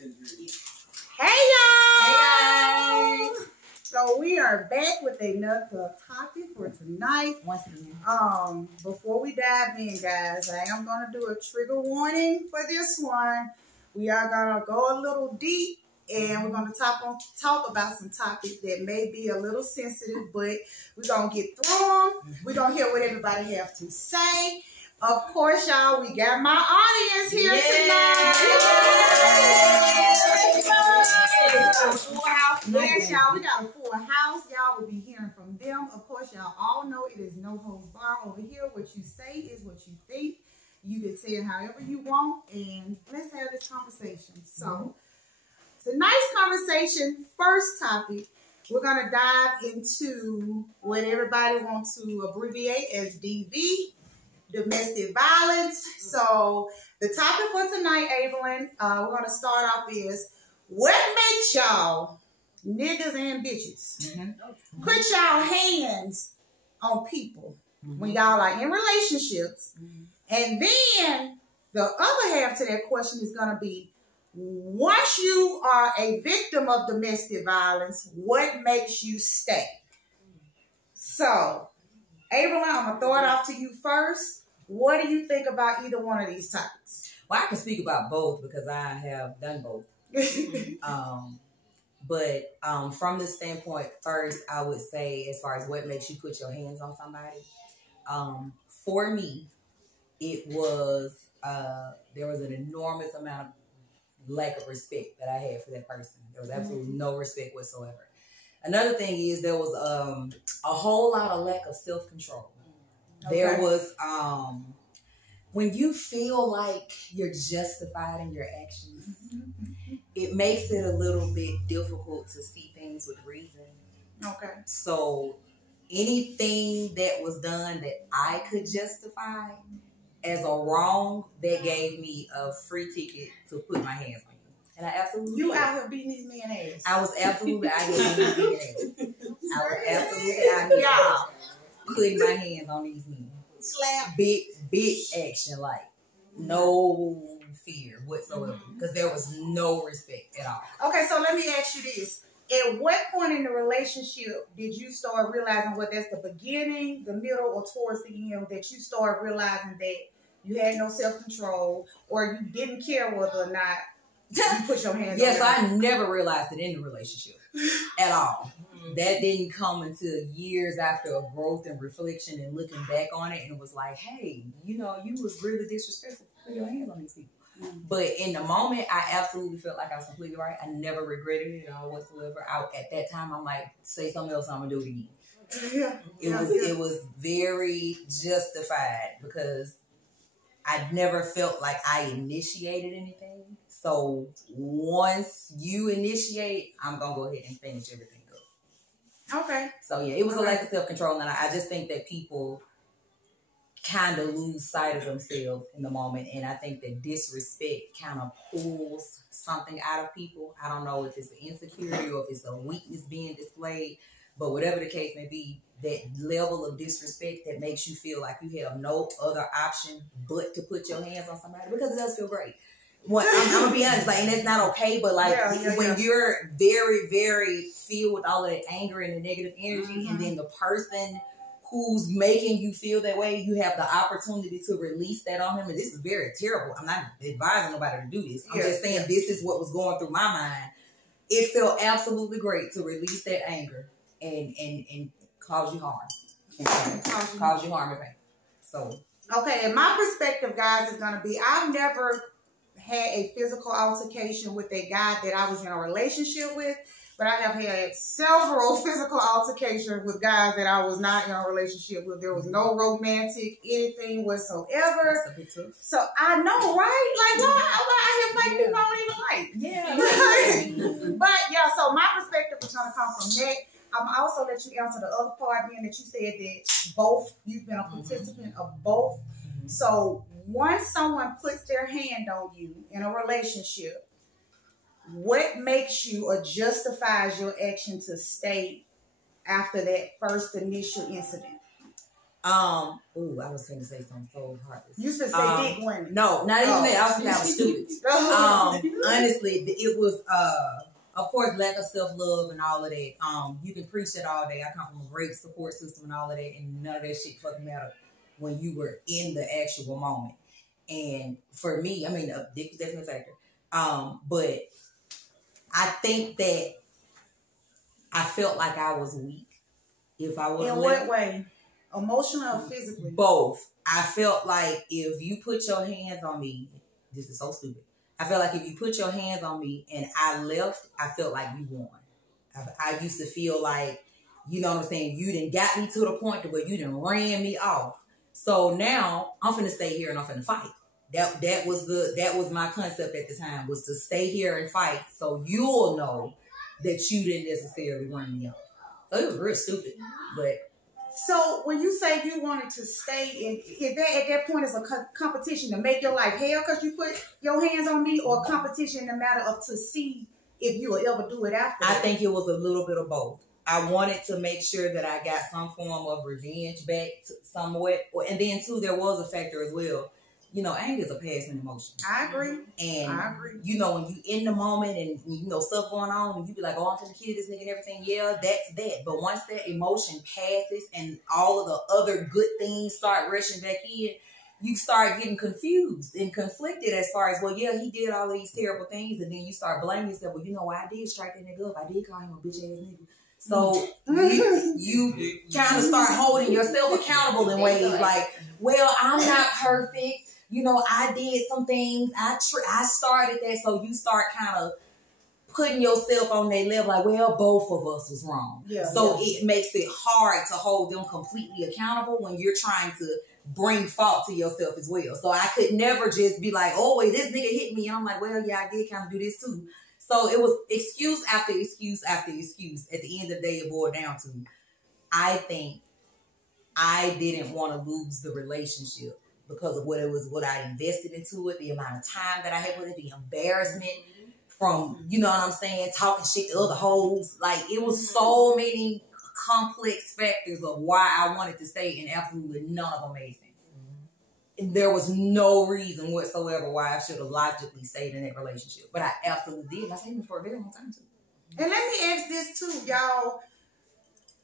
Hey y'all! Hey guys! So we are back with another topic for tonight. Once again. Before we dive in, guys, I am gonna do a trigger warning for this one. We are gonna go a little deep, and we're gonna talk about some topics that may be a little sensitive, but we're gonna get through them. We're gonna hear what everybody have to say. Of course, y'all, we got my audience here tonight. Full house. Yes, y'all, we got a full house. Y'all will be hearing from them. Of course, y'all all know it is no holds bar over here. What you say is what you think. You can say it however you want, and let's have this conversation. So, tonight's conversation, first topic, we're going to dive into what everybody wants to abbreviate as DV. Domestic violence. So the topic for tonight, Evelyn, we're going to start off is what makes y'all niggas and bitches put y'all hands on people when y'all are in relationships? And then the other half to that question is going to be, once you are a victim of domestic violence, what makes you stay? So, Evelyn, I'm going to throw it off to you first. What do you think about either one of these topics? Well, I can speak about both because I have done both. But from this standpoint, first, I would say as far as what makes you put your hands on somebody, for me, it was, there was an enormous amount of lack of respect that I had for that person. There was absolutely no respect whatsoever. Another thing is there was a whole lot of lack of self-control. Okay. There was, when you feel like you're justified in your actions, it makes it a little bit difficult to see things with reason. Okay. So anything that was done that I could justify as a wrong, that gave me a free ticket to put my hands on you. And I absolutely You out here beating these men ass. I was absolutely out here beating these men ass. I was absolutely out here putting my hands on these men. Slap. Big action, like no fear whatsoever, because there was no respect at all. Okay, so let me ask you this. At what point in the relationship did you start realizing, whether that's the beginning, the middle, or towards the end, that you started realizing that you had no self-control or you didn't care whether or not you put your hands on Yes, I never realized it in the relationship at all. That didn't come until years after a growth and reflection and looking back on it, and it was like, hey, you know, you was really disrespectful. Put your hands on these people. But in the moment, I absolutely felt like I was completely right. I never regretted it at all whatsoever. At that time, I'm like, say something else, I'm gonna do it again. It was very justified because I never felt like I initiated anything. So once you initiate, I'm gonna go ahead and finish everything up. Okay. So yeah, it was a lack of self-control, and I just think that people kind of lose sight of themselves in the moment, and I think that disrespect kind of pulls something out of people. I don't know if it's an insecurity or if it's a weakness being displayed, but whatever the case may be, that level of disrespect that makes you feel like you have no other option but to put your hands on somebody, because it does feel great. Well, I'm gonna be honest, like, and it's not okay, but like when you're very, very filled with all of that anger and the negative energy, and then the person who's making you feel that way, you have the opportunity to release that on him, and this is very terrible. I'm not advising nobody to do this. I'm just saying this is what was going through my mind. It felt absolutely great to release that anger and cause you harm. Cause you harm and pain. So okay, in my perspective, guys, is gonna be, I've never had a physical altercation with a guy that I was in a relationship with, but I have had several physical altercations with guys that I was not in a relationship with. There was no romantic anything whatsoever. So I know, right? Like, why I hear fighting people I don't even like. But yeah, so my perspective is gonna come from that. I'm also let you answer the other part, being that you said that both, you've been a participant of both. So once someone puts their hand on you in a relationship, what makes you or justifies your action to stay after that first initial incident? I was going to say something so heartless. You should say dick women. No, not even that. I was thinking I was stupid. Honestly, it was, of course, lack of self-love and all of that. You can preach that all day. I come from a great support system and all of that, and none of that shit fucking mattered when you were in the actual moment. And for me, I mean, dick was definitely a factor. But I think that I felt like I was weak if I would have. In what way? Emotional or physically? Both. I felt like if you put your hands on me, this is so stupid. I felt like if you put your hands on me and I left, I felt like you won. I used to feel like, you know what I'm saying, you done got me to the point where you done ran me off. So now I'm finna stay here and I'm finna fight. That was my concept at the time, was to stay here and fight so you'll know that you didn't necessarily run me off. So it was real stupid, but. So when you say you wanted to stay is that at that point is a competition to make your life hell because you put your hands on me, or competition in the matter of to see if you will ever do it after? I think it was a little bit of both. I wanted to make sure that I got some form of revenge back somewhat. And then too, there was a factor as well. You know, anger is a passing emotion. I agree. And I agree. You know, when you in the moment and you know stuff going on, and you be like, "Oh, I'm gonna kill this nigga and everything." Yeah, that's that. But once that emotion passes and all of the other good things start rushing back in, you start getting confused and conflicted as far as, well, yeah, he did all these terrible things, and then you start blaming yourself. Well, you know, I did strike that nigga up. I did call him a bitch ass nigga. So you kind of start holding yourself accountable in ways like, well, I'm not perfect. You know, I did some things. I started that. So you start kind of putting yourself on that level like, well, both of us was wrong. Yeah, so it makes it hard to hold them completely accountable when you're trying to bring fault to yourself as well. So I could never just be like, oh, wait, this nigga hit me. And I'm like, well, yeah, I did kind of do this too. So it was excuse after excuse after excuse. At the end of the day, it boiled down to, I think I didn't want to lose the relationship because of what I invested into it, the amount of time that I had with it, the embarrassment from, you know what I'm saying, talking shit to other hoes. Like, it was so many complex factors of why I wanted to stay, and absolutely none of them made sense. There was no reason whatsoever why I should have logically stayed in that relationship. But I absolutely did. I stayed in it for a very long time, too. And let me ask this, too, y'all.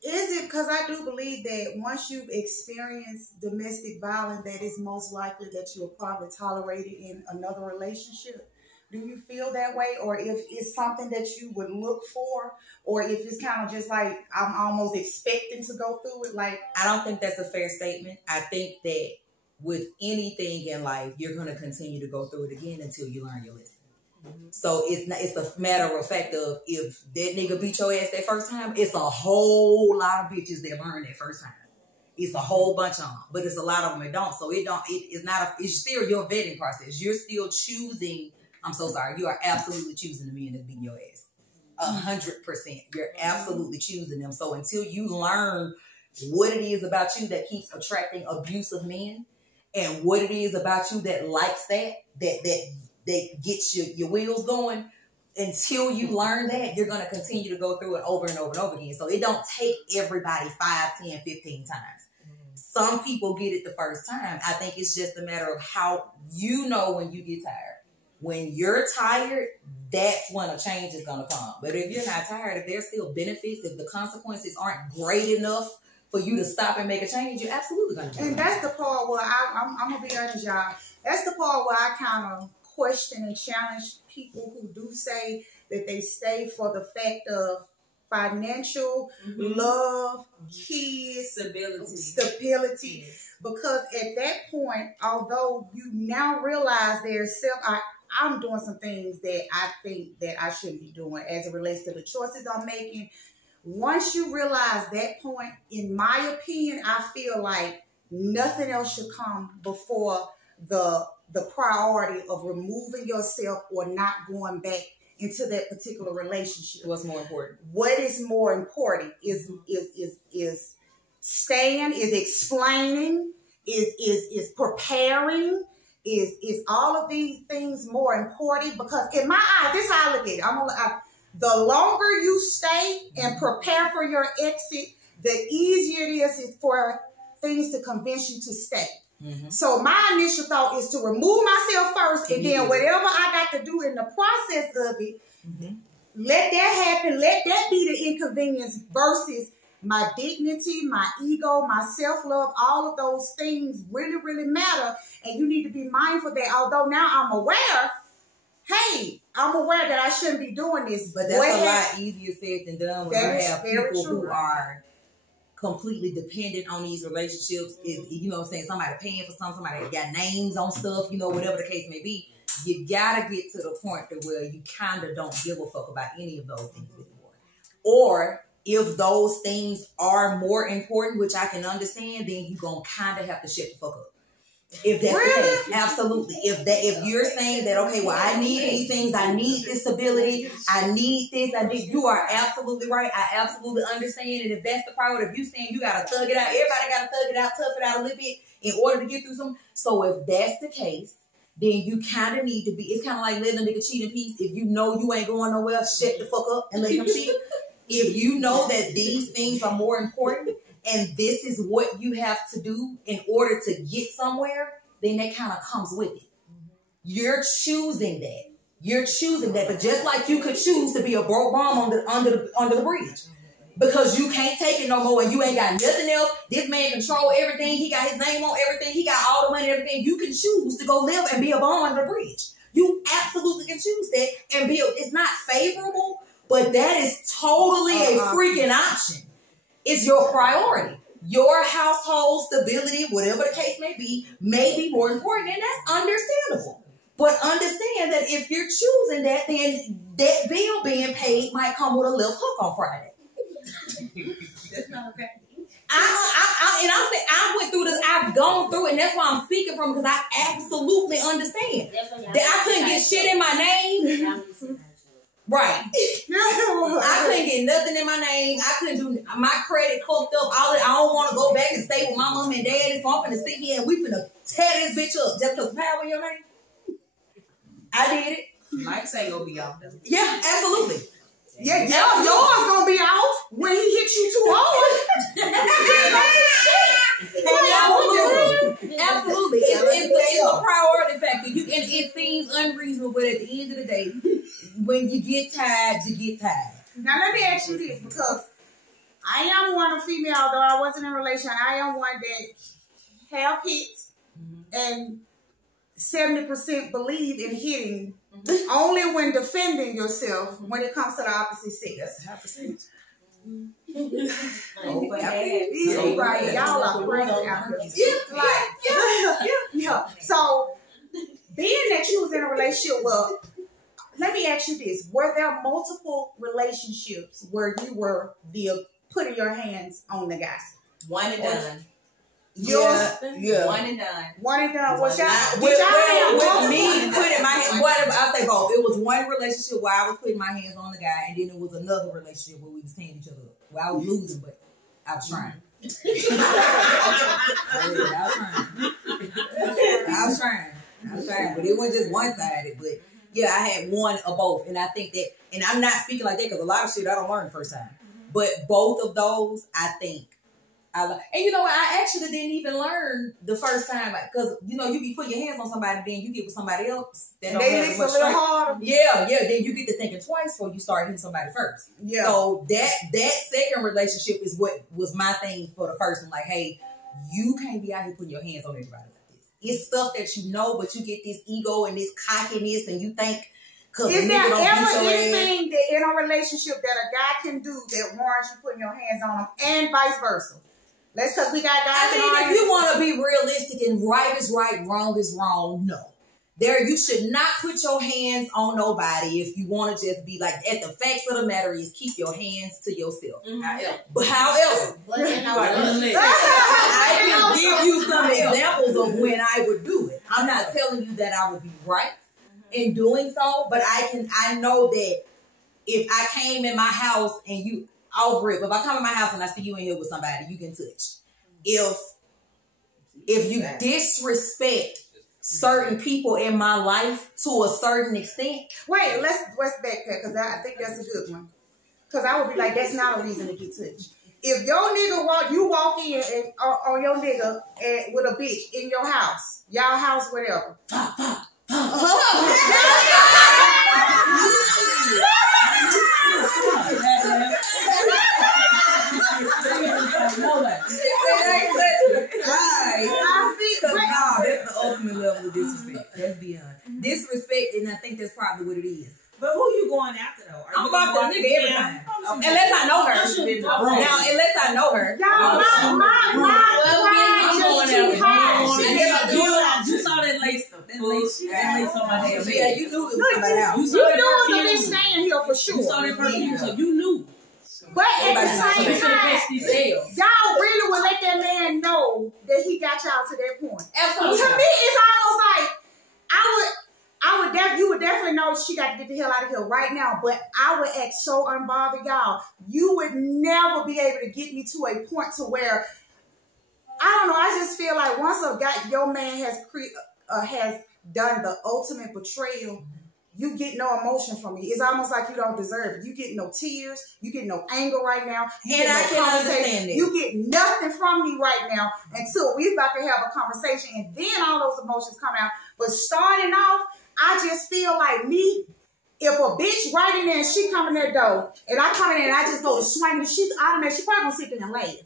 Is it, because I do believe that once you've experienced domestic violence, that it's most likely that you'll probably tolerate it in another relationship? Do you feel that way? Or if it's something that you would look for? Or if it's kind of just like, I'm almost expecting to go through it? Like, I don't think that's a fair statement. I think that with anything in life, you're going to continue to go through it again until you learn your lesson. So it's a matter of fact of, if that nigga beat your ass that first time, it's a whole lot of bitches that learn that first time. It's a whole bunch of them, but it's a lot of them that don't. So it's still your vetting process. You're still choosing. I'm so sorry. You are absolutely choosing the men that's beating your ass. 100%. You're absolutely choosing them. So until you learn what it is about you that keeps attracting abusive men, and what it is about you that likes that gets your wheels going, until you learn that, you're going to continue to go through it over and over and over again. So it don't take everybody 5, 10, 15 times. Some people get it the first time. I think it's just a matter of how you know when you get tired. When you're tired, that's when a change is going to come. But if you're not tired, if there's still benefits, if the consequences aren't great enough for you to stop and make a change, you're absolutely going to change. And that's the part where I'm going to be honest, y'all. That's the part where I kind of question and challenge people who do say that they stay for the fact of financial, love, kids, stability. Yes. Because at that point, although you now realize there's I'm doing some things that I think that I shouldn't be doing as it relates to the choices I'm making. Once you realize that point, in my opinion, I feel like nothing else should come before the priority of removing yourself or not going back into that particular relationship. What's more important? What is more important is staying, is explaining, is preparing, is all of these things more important? Because in my eyes, this is how I look at it. The longer you stay and prepare for your exit, the easier it is for things to convince you to stay. So my initial thought is to remove myself first, and then whatever I got to do in the process of it, let that happen. Let that be the inconvenience versus my dignity, my ego, my self-love. All of those things really, really matter, and you need to be mindful that although now I'm aware, hey, I'm aware that I shouldn't be doing this. But that's a lot easier said than done when you have people who are completely dependent on these relationships. Is, you know what I'm saying, somebody paying for something, somebody got names on stuff, you know, whatever the case may be. You gotta get to the point to where you kind of don't give a fuck about any of those things anymore. Or if those things are more important, which I can understand, then you're gonna kind of have to shut the fuck up. If that's the case, absolutely. If you're saying that, okay, well, I need these things, I need this stability, I need this, you are absolutely right. I absolutely understand. And if that's the priority, if you saying you gotta thug it out, everybody gotta thug it out, tough it out a little bit in order to get through something. So if that's the case, then you kind of need to be, it's kind of like letting a nigga cheat in peace. If you know you ain't going nowhere, shut the fuck up and let him cheat. If you know that these things are more important, and this is what you have to do in order to get somewhere, then that kind of comes with it. You're choosing that. You're choosing that. But just like you could choose to be a broke bum under the bridge. Because you can't take it no more and you ain't got nothing else. This man control everything. He got his name on everything. He got all the money and everything. You can choose to go live and be a bum under the bridge. You absolutely can choose that and be. It's not favorable, but that is totally a freaking option. It's your priority. Your household stability, whatever the case may be more important, and that's understandable. But understand that if you're choosing that, then that bill being paid might come with a little hook on Friday. That's not okay. I went through this. I've gone through it, and that's why I'm speaking from, because I absolutely understand that I couldn't get shit in my name. Right. I couldn't get nothing in my name. I couldn't do my credit fucked up. I don't want to go back and stay with my mom and dad. So I'm finna sit here and we finna tear this bitch up just because power in your name. I did it. Mike say go be off. Yeah, absolutely. Yeah, yours gonna be off when he hits you too hard. Absolutely. It's a priority factor. And it seems unreasonable, but at the end of the day, when you get tired, you get tired. Now let me ask you this, because I am one female, although I wasn't in a relation, I am one that have hit and 70% believe in hitting only when defending yourself when it comes to the opposite sex. Right, y'all are crazy out here. So being that you was in a relationship, well, let me ask you this. Were there multiple relationships where you were putting your hands on the guy? One and done. Yours? Yeah. One and done. One and done. With me putting my hands, I'll say both. It was one relationship where I was putting my hands on the guy, and then it was another relationship where we was tearing each other up. Well, I was losing, but I was trying. I was trying, but it wasn't just one-sided. But yeah, I had one or both, and I think that, and I'm not speaking like that because a lot of shit I don't learn the first time. But both of those, I think. And you know what? I actually didn't even learn the first time, because you know you be putting your hands on somebody, then you get with somebody else. They mix a little harder. Yeah. Then you get to thinking twice before you start hitting somebody first. Yeah. So that second relationship is what was my thing for the first one. Like, hey, you can't be out here putting your hands on everybody like this. It's stuff that you know, but you get this ego and this cockiness, and you think. Is there ever anything that in a relationship that a guy can do that warrants you putting your hands on him, and vice versa? That's because we got guys. I mean, if you want to be realistic and right is right, wrong is wrong, no. You should not put your hands on nobody if you want to just be like, at the facts of the matter is keep your hands to yourself. However, I can give you some examples of when I would do it. I'm not telling you that I would be right in doing so, but I know that if I came in my house and you, over it, but if I come in my house and I see you in here with somebody, you can touch. If you disrespect certain people in my life to a certain extent. Wait, let's backpack, because I think that's a good one. Because I would be like, that's not a reason to get touched. If your nigga walk in and on your nigga and, with a bitch in your house, y'all house, whatever. That's the ultimate level of disrespect. That's beyond disrespect, and I think that's probably what it is. But who you going after though? I'm about that nigga every time. Unless I know her. Now, unless I know her. Y'all, my just too high. You saw that lace stuff. That lace on my damn head. Yeah, you knew it was somebody else. You knew it was a bitch staying here for sure. You saw that perfume, so you knew. But at the same time, y'all really would let that man know that he got y'all to that point. Absolutely. To me, it's almost like you would definitely know she got to get the hell out of here right now. But I would act so unbothered, y'all. You would never be able to get me to a point to where I don't know. I just feel like once your man has done the ultimate betrayal, you get no emotion from me. It's almost like you don't deserve it. You get no tears. You get no anger right now. And I can understand it. You get nothing from me right now until we're about to have a conversation, and then all those emotions come out. But starting off, I just feel like me, if a bitch right in there and she come in that door, and I come in there and I just go to swing, and she's automatic, she probably gonna sit there and laugh.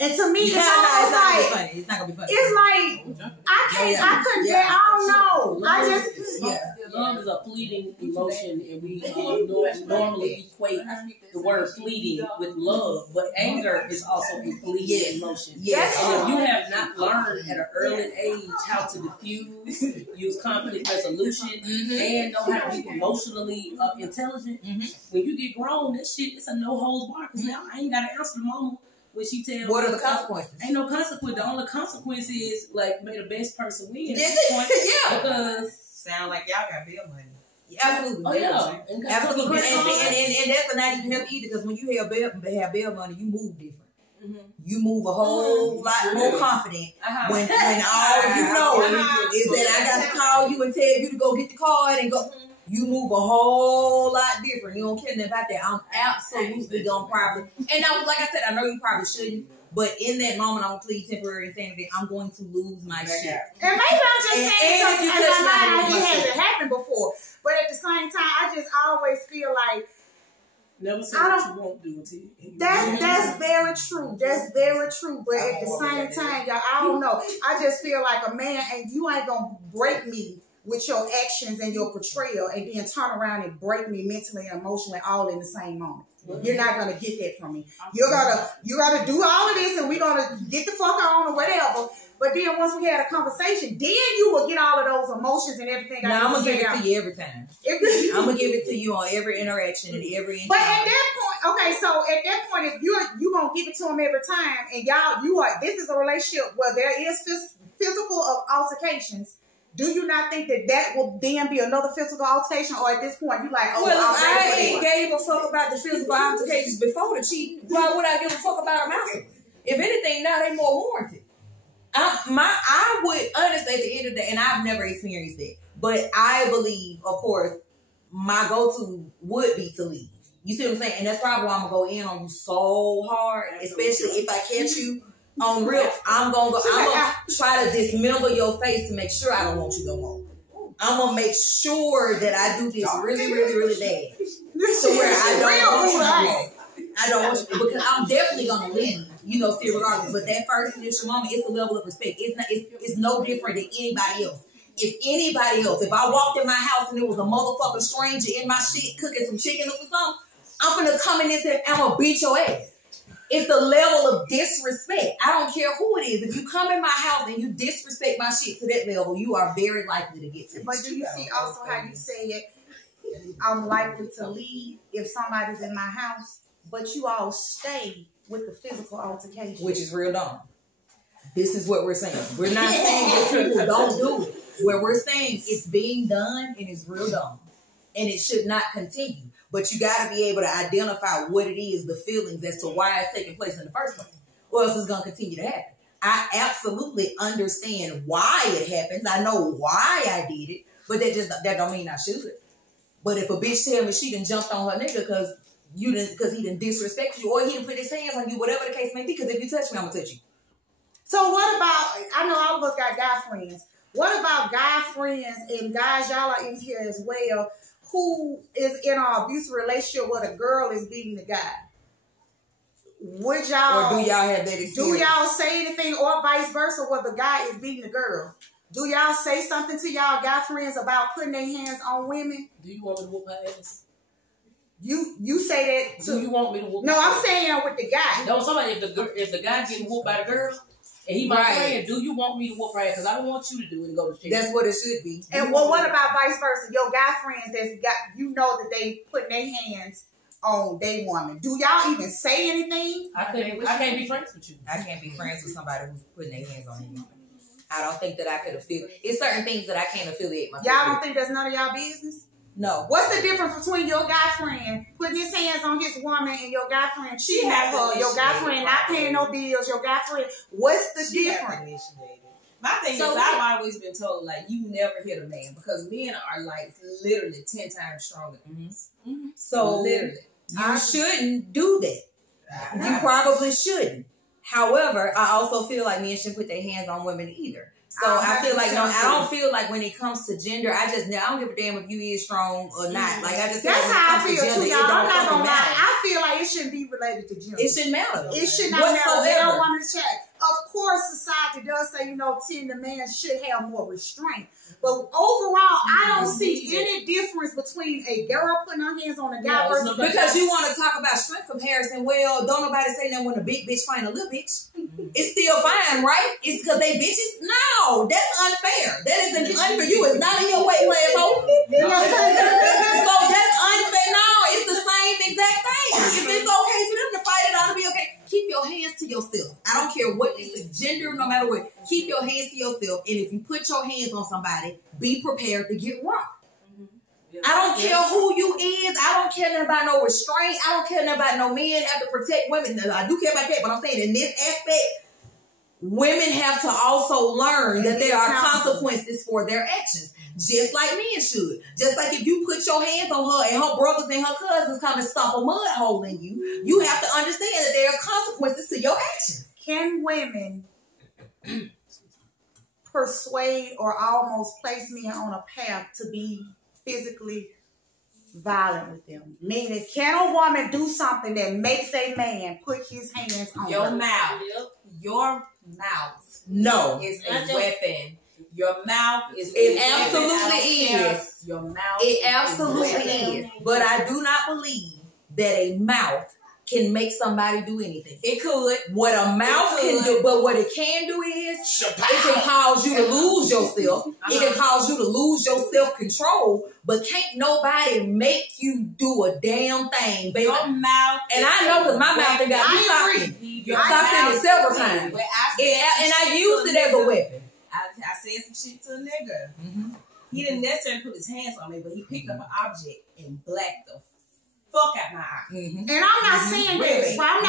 And to me, it's almost like, it's not gonna be funny. It's like, I couldn't, I don't know. I just, Love is a fleeting emotion, and we normally equate the word fleeting with love, but anger is also a fleeting emotion. Yes. And if you have not learned at an early age how to diffuse, use conflict resolution, and know how to be emotionally intelligent, when you get grown, that shit, it's a no holds barred. Because now I ain't got to answer the mama when she tells what are the consequences? Ain't no consequence. The only consequence is like may the best person win. Yeah. Because sound like y'all got bill money. Absolutely. Oh yeah. Absolutely. And that's not even help either, because when you have bail money, you move different. You move a whole lot more confident when all you know is that I got to call you and tell you to go get the card and go. You move a whole lot different. You don't care nothing about that. I'm absolutely gonna probably, and now, like I said, I know you probably shouldn't, but in that moment, I'm gonna plead temporary insanity. I'm going to lose my shit. And maybe I'm just saying because in my mind, it hasn't happened before. But at the same time, I just always feel like never say what you won't do until you. That's very true. That's very true. But at the same time, y'all, I don't know. I just feel like a man, and you ain't gonna break me with your actions and your portrayal, and then turn around and break me mentally and emotionally all in the same moment. You're not gonna get that from me. You gotta do all of this, and we're gonna get the fuck on or whatever. But then once we had a conversation, then you will get all of those emotions and everything. Now I'm gonna give it to you every time. I'm gonna give it to you on every interaction and every. But at that point, okay, so at that point, if you gonna give it to him every time, and this is a relationship where there is physical altercations. Do you not think that will then be another physical altercation, or at this point you like, oh, well, if I ain't gave a fuck about the physical altercations before the cheating, why would I give a fuck about them afterwards? If anything, now they more warranted. I would honestly, at the end of the day, and I've never experienced it, but I believe, of course, my go-to would be to leave. You see what I'm saying? And that's probably why I'm gonna go in on you so hard, especially if I catch you on real. I'm gonna try to dismember your face to make sure I don't want you no more. I'm gonna make sure that I do this really, really, really bad, to where I don't want you no more. I don't want you, because I'm definitely gonna leave. You know, still regardless. But that first initial moment, it's a level of respect. It's no different than anybody else. If I walked in my house and there was a motherfucking stranger in my shit cooking some chicken or something, I'm gonna come in and I'm gonna beat your ass. It's the level of disrespect. I don't care who it is. If you come in my house and you disrespect my shit to that level, you are very likely to get to. But do you see also how you say it? I'm likely to leave if somebody's in my house, but you all stay with the physical altercation, which is real dumb. This is what we're saying. We're not saying that people don't do it. Where we're saying it's being done and it's real dumb, and it should not continue. But you got to be able to identify what it is, the feelings as to why it's taking place in the first place, or else it's going to continue to happen. I absolutely understand why it happens. I know why I did it, but that don't mean I should. But if a bitch tell me she done jumped on her nigga because you didn't, because he didn't disrespect you, or he didn't put his hands on you, whatever the case may be. Because if you touch me, I'm gonna touch you. So what about? I know all of us got guy friends. What about guy friends and guys? Y'all are in here as well. Who is in an abusive relationship where the girl is beating the guy? Would y'all, or do y'all have that experience? Do y'all say anything, or vice versa, where the guy is beating the girl? Do y'all say something to y'all guy friends about putting their hands on women? Do you want me to whoop her ass? You say that too. Do you want me to whoop? No, her I'm ass? saying with the guy. No, somebody if the guy getting whooped by the girl and he my friend, do you want me to whoop her ass? Because I don't want you to do it and go to jail. That's what it should be. And well, what about vice versa? Your guy friends that's got, you know, that they putting their hands on their woman. Do y'all even say anything? I can't be friends with you. I can't be friends with somebody who's putting their hands on me. I don't think that I could affiliate. It's certain things that I can't affiliate myself Y'all don't with. think that's none of y'all business? No. What's the difference between your guy friend putting his hands on his woman and your guy friend cheating at her? Your guy friend not paying no bills. Your guy friend, what's the difference? My thing is, I've always been told, like, you never hit a man because men are, like, literally 10 times stronger than us. Mm-hmm. So, literally. You shouldn't do that. You probably shouldn't. However, I also feel like men shouldn't put their hands on women either. So I feel like, I don't feel like when it comes to gender, I don't give a damn if you is strong or not. Like, I just that's how I feel gender, too, y'all. I'm not gonna lie. I feel like it shouldn't be related to gender. It shouldn't matter. It should not matter. They don't want to check. Of course, society does say, the man should have more restraint. But overall, I don't see any difference between a girl putting her hands on a guy versus because you want to talk about strength comparison. Well, don't nobody say that when a big bitch find a little bitch. It's still fine, right? It's because they bitches? No, that's unfair. That is an unfair. You is not in your weight class, ho. So that's unfair. No, it's the same exact thing. If it's okay for them to fight, it ought to be okay. Keep your hands to yourself. I don't care what is the gender, no matter what. Keep your hands to yourself. And if you put your hands on somebody, be prepared to get rocked. I don't care who you is. I don't care nothing about no restraint. I don't care nothing about no men have to protect women. I do care about that, but I'm saying in this aspect, women have to also learn that there are consequences for their actions. Just like men should. Just like if you put your hands on her and her brothers and her cousins come and stomp a mud hole in you, you have to understand that there are consequences to your actions. Can women persuade or almost place men on a path to be physically violent with them? Meaning, can a woman do something that makes a man put his hands on your her? mouth? Your mouth, no, is a weapon. Your mouth is. It absolutely is. Your mouth. It absolutely is. But I do not believe that a mouth can make somebody do anything. It could. What a mouth can do, but what it can do is it can cause you to lose yourself. It can cause you to lose your self-control. But can't nobody make you do a damn thing, baby. Your mouth. And I know because my mouth done got me stopped. You're stopped it several times. And I used it as a weapon. I said some shit to a nigga. Mm-hmm. He didn't necessarily put his hands on me, but he picked up an object and blacked the fuck out my eye. Mm-hmm. And I'm not saying this. Well,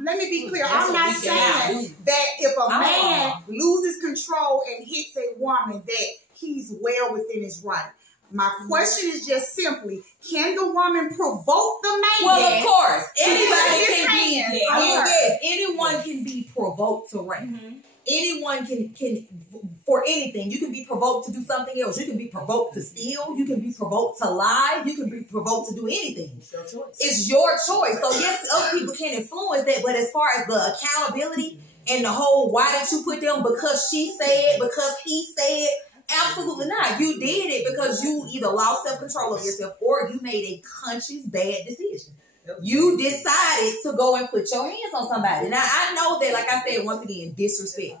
let me be clear. I'm not saying that if a man loses control and hits a woman, that he's well within his right. My question is just simply, can the woman provoke the man? Well, of course. Anybody can be. Anyone can be provoked to rape. Mm-hmm. Anyone can for anything. You can be provoked to do something else. You can be provoked to steal. You can be provoked to lie. You can be provoked to do anything. It's your choice. It's your choice. So yes, other people can influence that, but as far as the accountability and the whole why did you put them because she said, because he said, absolutely not. You did it because you either lost self-control of yourself or you made a conscious bad decision. You decided to go and put your hands on somebody. Now, I know that, like I said, once again, disrespect.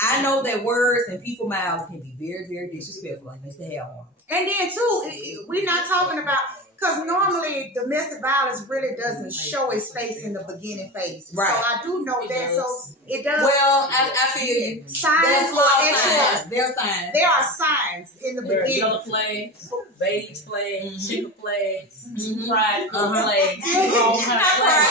I know that words and people's mouths can be very, very disrespectful, like Mr. Hellhorn. And then, too, we're not talking about, because normally domestic violence really doesn't show its face in the beginning phase. Right. So I do know that. So it does. Well, I feel you. Signs or extra. There are signs. There are signs in the beginning. Yellow flags, beige flags, chicken flags, pride flags, all kinds of flags.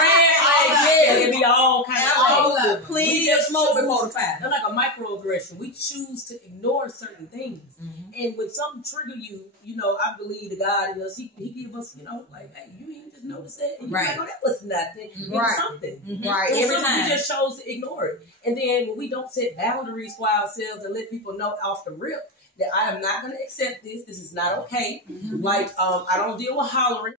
Red flags, yeah, there be all kinds of flags. about plenty of smoke before the fire. They're like a microaggression. We choose to ignore certain things. And when something trigger you, you know, I believe the God in us, he give us, you know, like, hey, you ain't just notice that. And you're like, oh, that was nothing. It was something. Right. So Every time. we just chose to ignore it. And then when we don't set boundaries for ourselves and let people know off the rip that I am not going to accept this. This is not okay. Like, I don't deal with hollering.